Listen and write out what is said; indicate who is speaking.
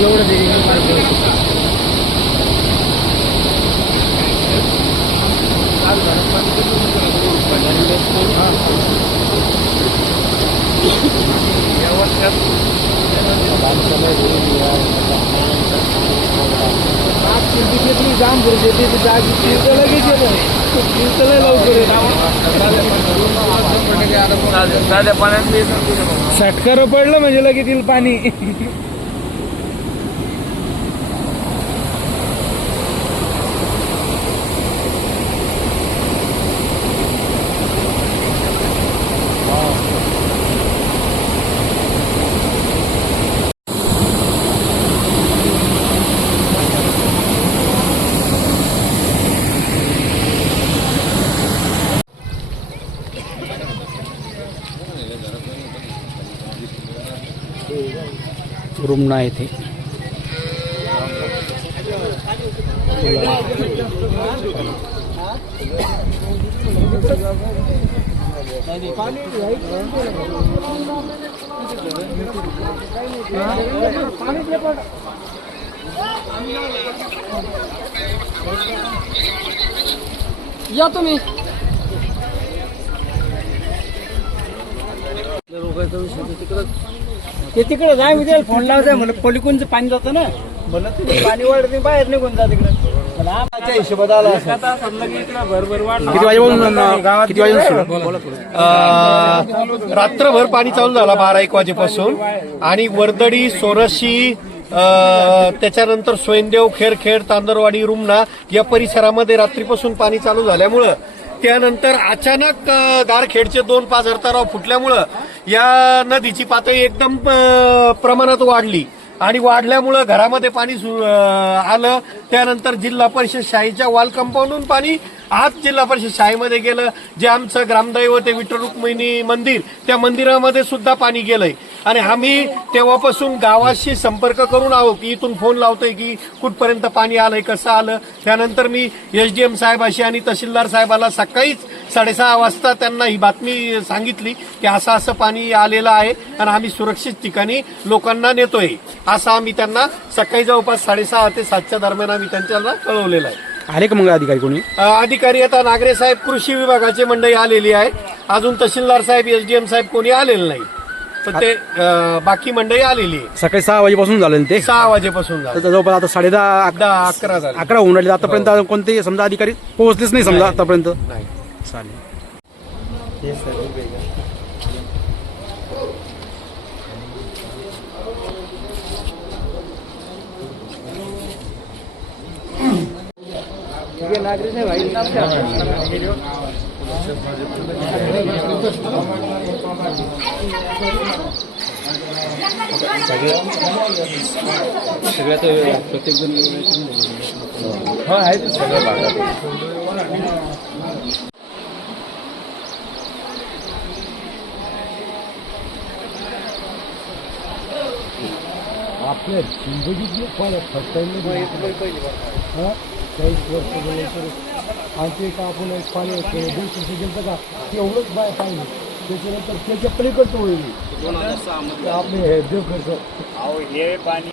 Speaker 1: एवढं चिंतेतली जाम भरते ते जागी चिंता लगेच येतं लय लवकर येतं.
Speaker 2: साध्या पाण्यात
Speaker 1: षटकार पडलं म्हणजे लगेच येईल पाणी रुमना येथे
Speaker 3: या तुम्ही.
Speaker 1: ते तिकडे जाय मी त्याला फोन लावताय म्हणलं पलिकूनचं पाणी जातं ना. म्हणलं पाणी वाढत नाही बाहेर निघून जा तिकडे. म्हणलं आमच्या हिशोबात आला असेल.
Speaker 4: किती वाजेपासून किती वाजेपासून
Speaker 5: अ, रात्रभर पाणी चालू झाला बारा एक वाजेपासून. आणि वर्दडी सोरशी अ, त्याच्यानंतर स्वयंदेव खेरखेड तांदरवाडी रुमना या परिसरामध्ये रात्रीपासून पाणी चालू झाल्यामुळं त्यानंतर अचानक दारखेडचे दोन पाच हरताराव फुटल्यामुळं या नदीची पातळी एकदम प्रमाणात वाढली. आणि वाढल्यामुळं घरामध्ये पाणी आलं. त्यानंतर जिल्हा परिषद शाहीच्या वॉल कंपाऊंडून पाणी आज जिल्हा परिषद शाहीमध्ये गेलं. जे आमचं ग्रामदैवत आहे विठ्ठल रुक्मिणी मंदिर त्या मंदिरामध्ये सुद्धा पाणी गेलंय. आणि आम्ही तेव्हापासून गावाशी संपर्क करून आहो की इथून फोन लावतोय की कुठपर्यंत पाणी आलंय कसं आलं. त्यानंतर मी एसडीएम साहेबाशी आणि तहसीलदार साहेबाला सकाळीच साडेसहा वाजता त्यांना ही बातमी सांगितली की असं असं पाणी आलेलं आहे आणि आम्ही सुरक्षित ठिकाणी लोकांना नेतोय. असं आम्ही त्यांना सकाळी जवळपास साडेसहा ते सातच्या दरम्यान आम्ही त्यांच्याला कळवलेलं आहे.
Speaker 4: आले का मग अधिकारी कोणी?
Speaker 5: अधिकारी आता नागरे साहेब कृषी विभागाचे मंडळी आलेली आहे. अजून तहसीलदार साहेब एसडीएम साहेब कोणी आलेलं नाही. तर ते अ, बाकी मंडळी आलेली. आहे
Speaker 4: सकाळी सहा वाजेपासून झालं ना ते?
Speaker 5: सहा वाजेपासून झालं.
Speaker 4: जवळपास आता साडे दहा
Speaker 5: दहा अकरा झाले.
Speaker 4: अकरा होऊन राहिले. आतापर्यंत कोणतेही समजा अधिकारी पोहोचलेच नाही समजा आतापर्यंत?
Speaker 5: नाही.
Speaker 4: चालेल.
Speaker 1: हो, आपल्या जिंदगीतले फार फर्स्ट टाइम चाळीस वर्ष झाल्यानंतर आणखी एक आपण एक पाणी दिवशी वर्ष गेलं का एवढंच बाय पाहिजे त्याच्यानंतर त्याच्या पलीकडचं होईल. आपले हे देवखर्च.